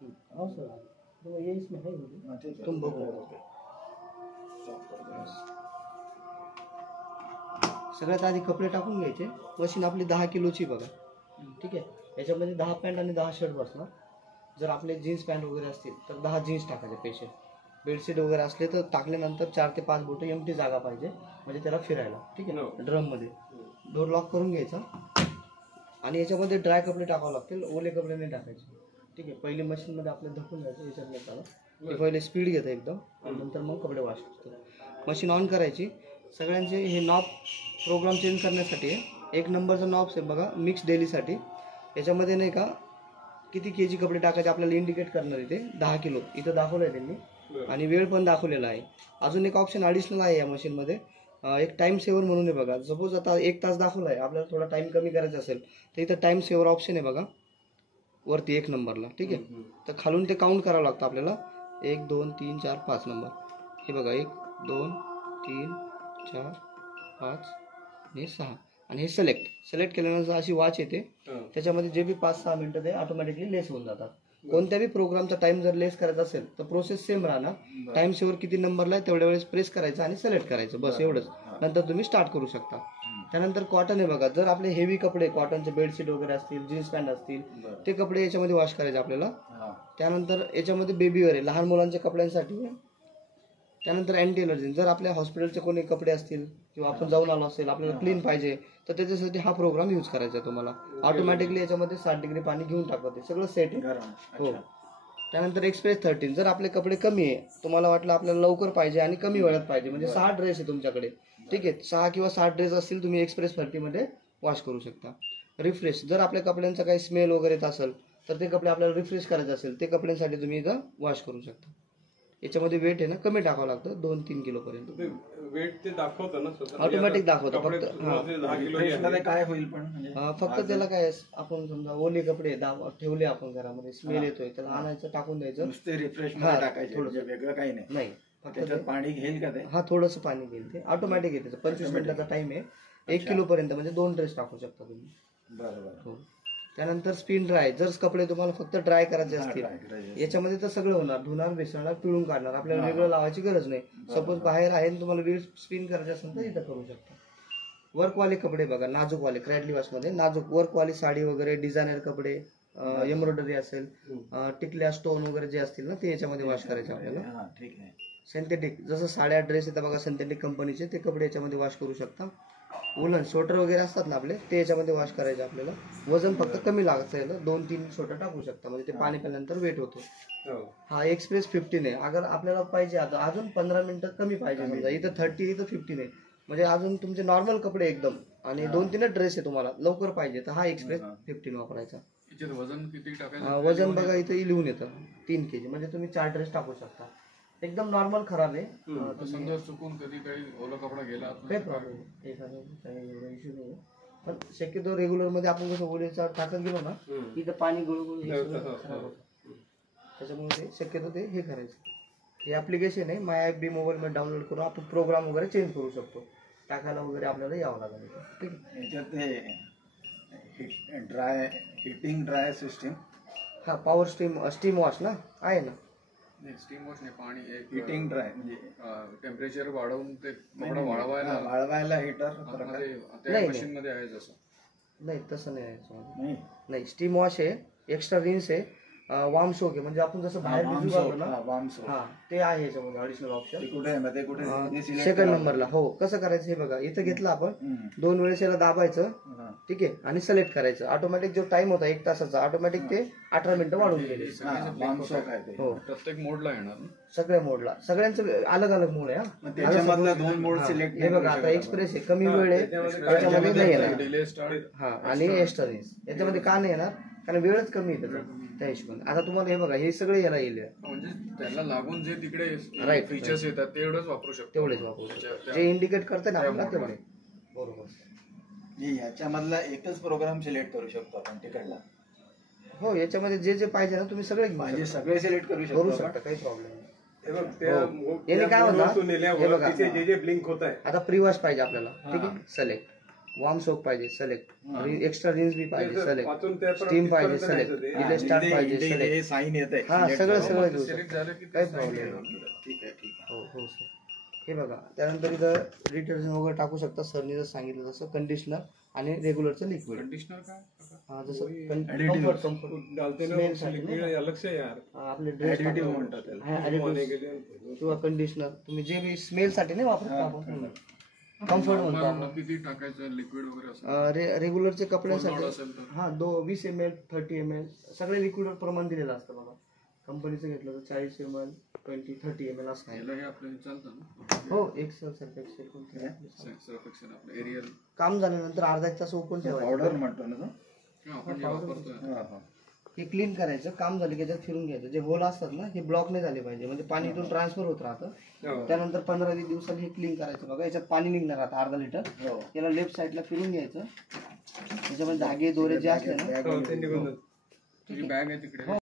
हाँ सर, तो ये इसमें है मुझे, तुम बघू. सगळ्यात आधी कपडे टाकून घ्यायचे. मशीन आपली 10 किलोची बघा, ठीक आहे. याच्यामध्ये 10 पॅन्ट आणि 10 शर्ट बसणार. जर आपले जीन्स पॅन्ट वगैरे असतील तर 10 जीन्स टाकायचे पेशल. बेडशीट वगैरे असले तर टाकल्यानंतर 4 ते 5 बोटं एमटी जागा पाहिजे म्हणजे त्याला फिरायला, ठीक आहे. ड्रममध्ये डोर लॉक करून घ्यायचा. आणि याच्यामध्ये ड्राय कपडे टाकावे लागतील, ओले कपडे नाही टाकायचे, ठीक आहे. पहिली मशीनमध्ये आपलं धकून जायचं याच्यात नाही त्याला. ते पहिले स्पीड घेतं एकदम आणि नंतर मग कपडे वॉश करतो. मशीन ऑन करायची. सगळ्यांचे हे नॉब प्रोग्राम चेंज करण्यासाठी आहे. 1 नंबरचा नॉब्स आहे बघा, मिक्स डेलीसाठी. याच्यामध्ये नाही का किती केजी कपडे टाकायचे आपल्याला इंडिकेट करणार आहे. ते 10 किलो इथं दाखवलं आहे त्यांनी आणि वेळ पण दाखवलेला आहे. अजून एक ऑप्शन ॲडिशनल आहे या मशीनमध्ये, एक टाईम सेवर म्हणून आहे बघा. सपोज आता 1 तास दाखवला आहे, आपल्याला थोडा टाईम कमी करायचा असेल तर इथं टाईम सेवर ऑप्शन आहे बघा वरती 1 नंबरला, ठीक आहे. तर खालून ते काउंट करावं लागतं आपल्याला. 1 2 3 4 5 नंबर हे बघा. 1 2 3 4 5 आणि 6 आणि हे सिलेक्ट केल्यानंतर अशी वॉच येते. त्याच्यामध्ये जे बी 5-6 मिनिटं ते ऑटोमॅटिकली लेस होऊन जातात. कोणत्याही प्रोग्रामचा टाइम जर लेस करायचा असेल तर प्रोसेस सेम राहणार. टाइम सेवर किती नंबरला आहे तेवढ्या वेळेस प्रेस करायचं आणि सिलेक्ट करायचं, बस एवढंच. नंतर तुम्ही स्टार्ट करू शकता. त्यानंतर कॉटन आहे बघा. जर आपले हेवी कपडे कॉटनचे बेडशीट वगैरे असतील, जीन्स पॅन्ट असतील, ते कपडे याच्यामध्ये वॉश करायचे आपल्याला. त्यानंतर याच्यामध्ये बेबीवेअर आहे, लहान मुलांच्या कपड्यांसाठी. त्यानंतर अँटी एलर्जी. जर आपल्या हॉस्पिटलचे कोणी कपडे असतील किंवा आपण जाऊन आलो असेल, आपल्याला क्लीन पाहिजे तर त्याच्यासाठी हा प्रोग्राम यूज करायचा आहे तुम्हाला. ऑटोमॅटिकली याच्यामध्ये 60 डिग्री पाणी घेऊन टाकते, सगळं सेट आहे. हो. त्यानंतर एक्सप्रेस 13. जर आपले कपडे कमी आहे, तुम्हाला वाटलं आपल्याला लवकर पाहिजे आणि कमी वेळात पाहिजे, म्हणजे 6 ड्रेस आहे तुमच्याकडे, ठीक आहे. 6 किंवा 7 ड्रेस असतील, तुम्ही एक्सप्रेस 30 मध्ये वॉश करू शकता. रिफ्रेश. जर आपल्या कपड्यांचा काही स्मेल वगैरे येत असेल तर ते कपडे आपल्याला रिफ्रेश करायचे असेल, ते कपड्यांसाठी तुम्ही इथं वॉश करू शकता. याच्यामध्ये वेट आहे ना कमी टाकावं लागतं, 2-3 किलो पर्यंत. वेट ते दाखवतं ना ऑटोमॅटिक दाखवतं. फक्त काय होईल पण फक्त त्याला काय, आपण समजा ओले कपडे ठेवले आपण घरामध्ये, स्मेल येतोय, त्याला आणायचं, टाकून द्यायचं. नुसते रिफ्रेश मध्ये टाकायचं, थोडंसं वेगळं काही नाही. फक्त पाणी घेईल का ते? हा, थोडंसं पाणी घेईल ते. ऑटोमॅटिक येते. 25 मिनिटाचा टाइम आहे. 1 किलो पर्यंत म्हणजे 2 ड्रेस टाकू शकता तुम्ही. बरोबर. हो. त्यानंतर स्पिन ड्राय. जर कपडे तुम्हाला फक्त ड्राय करायचे असतील, याच्यामध्ये तर सगळं होणार. धुणार, बेसणार, पिळून काढणार. आपल्याला वेगळं लावायची गरज नाही. सपोज बाहेर आहे तुम्हाला वीड स्पिन करायचे असेल तर इथं करू शकता. वर्कवाले कपडे बघा, नाजूकवाले, क्रॅडली वॉशमध्ये नाजूक वर्कवाली साडी वगैरे, डिझायनर कपडे, एम्ब्रॉयडरी असेल, टिकल्या स्टोन वगैरे जे असतील ना, ते याच्यामध्ये वॉश करायचे आपल्याला. सिंथेटिक. जसं साड्या, ड्रेस येतात बघा सिंथेटिक कंपनीचे, ते कपडे याच्यामध्ये वॉश करू शकता. वुलन स्वेटर वगैरे असतात ना आपले, ते याच्यामध्ये वॉश करायचे आपल्याला. वजन फक्त कमी लागतं याला, 2-3 स्वेटर टाकू शकता म्हणजे ते पाणी प्याल्यानंतर वेट होतो. हा एक्सप्रेस 15 आहे. अगर आपल्याला पाहिजे आता अजून 15 मिनिटं कमी पाहिजे, समजा इथं 30 इथं 15 आहे, म्हणजे अजून तुमचे नॉर्मल कपडे एकदम आणि 2-3 ड्रेस आहे तुम्हाला लवकर पाहिजे तर हा एक्सप्रेस 15 वापरायचा. वजन किती टाकायचं? वजन बघा इथं लिहून येतं 3 kg, म्हणजे तुम्ही 4 ड्रेस टाकू शकता. एकदम नॉर्मल खराब आहे. समजा चुकून कधी काही ओला कपडा गेला काही प्रॉब्लेम नाही, एवढा इश्यू नाही. पण शक्यतो रेग्युलर मध्ये आपण कसं ओलेचा टाकत गेलो ना, इथं पाणी गुळगुळ खराब होतं. त्याच्यामुळे ते शक्यतो ते हे करायचं. हे ऍप्लिकेशन आहे, माय FB मोबाईल मध्ये डाउनलोड करून आपण प्रोग्राम वगैरे चेंज करू शकतो. टाकायला वगैरे आपल्याला यावं लागेल. ठीक आहे. याच्यात ते ड्राय सिस्टीम. हा, पॉवर स्टीम वॉश ना आहे ना. स्टीम वॉश नाही, पाणी हिटिंग ड्राय म्हणजे टेम्परेचर वाढवून ते कपडा वाळवायला हिटर मशीन मध्ये आहे. जसं नाही तसं नाही आहे. नाही, स्टीम वॉश आहे, एक्स्ट्रा रिन्स आहे, वार्म सोक आहे, म्हणजे आपण जसं बाहेर भिजू घालतो ना, हा ते आहे याच्यामध्ये ॲडिशनल ऑप्शन. कुठे सेकंड नंबरला. हो. कसं करायचं हे बघा, इथं घेतलं आपण, 2 वेळेस याला दाबायचं, ठीक आहे, आणि सिलेक्ट करायचं. ऑटोमॅटिक जो टाइम होता 1 तासाचा, ऑटोमॅटिक ते 18 मिनिटं वाढून गेले. हो, प्रत्येक मोडला येणार, सगळ्या मोडला, सगळ्यांचं अलग अलग मोड आहे. त्याच्यामधला 2 मोड सिलेक्ट. हे बघा, आता एक्सप्रेस आहे, कमी वेळ आहे, त्याच्यामध्ये नाही येणार. हा, आणि एक्स्ट्रा रिन्स याच्यामध्ये का नाही येणार, कारण वेळच कमी आहे त्याचा, त्या हिशोबाने. आता तुम्हाला हे बघा, हे सगळे याला येईल, म्हणजे त्याला लागून जे तिकडे फीचर्स येतात तेवढेच वापरू शकतो. तेवढेच वापरू शकतो, जे इंडिकेट करते ना आपल्याला तेवढे. बरोबर. याच्यामधला एकच प्रोग्राम सिलेक्ट करू शकतो आपण तिकडला. हो, याच्यामध्ये जे जे पाहिजे ना तुम्ही सगळे सगळे सिलेक्ट करू शकता, काही प्रॉब्लेम नाही. याने काय होतं, हे बघा, आता प्री वॉश पाहिजे आपल्याला, ठीक आहे, सिलेक्ट. वॉर्म सोप पाहिजे सिलेक्ट, आणि एक्स्ट्रा रिन्स बी पाहिजे सिलेक्ट, स्टीम पाहिजे सिलेक्ट, डिले स्टार्ट पाहिजे सिलेक्ट. साईन येत आहे हा सगळं घेऊ सिलेक्ट झालं की काही प्रॉब्लेम नाही. ठीक आहे ठीक आहे. हो हो सर. हे बघा, त्यानंतर इथं डिटर्जंट वगैरे टाकू शकता सरनी जसं सांगितलं तसं, कंडिशनर आणि रेग्युलरचं लिक्विड. कंडिशनर काय जसं Additive. कम्फर्ट डालते ना Smell साठी लिक्विड नाही. अलग से यार आपले ड्रेस Additive म्हणतात त्याला. किंवा कंडिशनर तुम्ही जे बी स्मेल साठी नाही वापरत का आपण, कम्फर्ट म्हणतो आपण. किती टाकायचं लिक्विड वगैरे असं रेग्युलरचे लोड कपड्यांसाठी असेल तर हा 20 ml 30 ml सगळे लिक्विड प्रमाण दिलेलं असतं बघा. कंपनीचं घेतलं तर 40 ml 20-30 ml असं आहे. याला हे आपलं हे चालतं ना हो एक्सेल सर्फ एक्सेल कोणतं सर्फेक्शन आपलं एरियल काम झाल्यानंतर अर्धा एक तास ओपन ठेवायचं. पावडर म्हणतो ना तो. आपण जे वापरतोय हा, हा. हे क्लीन करायचं, काम झालं की त्याच्यात फिरून घ्यायचं. जे होल असतात ना हे ब्लॉक नाही झाले पाहिजे, म्हणजे पाणी इथून ट्रान्सफर होत राहतं. त्यानंतर 15-20 दिवसांनी हे क्लीन करायचं बघा. याच्यात पाणी निघणार आता अर्धा लिटर. हो. याला लेफ्ट साईडला फिरून घ्यायचं. त्याच्यामध्ये धागे दोरे जे असले ना ते निघून जातं. तुझी बॅग आहे तिकडे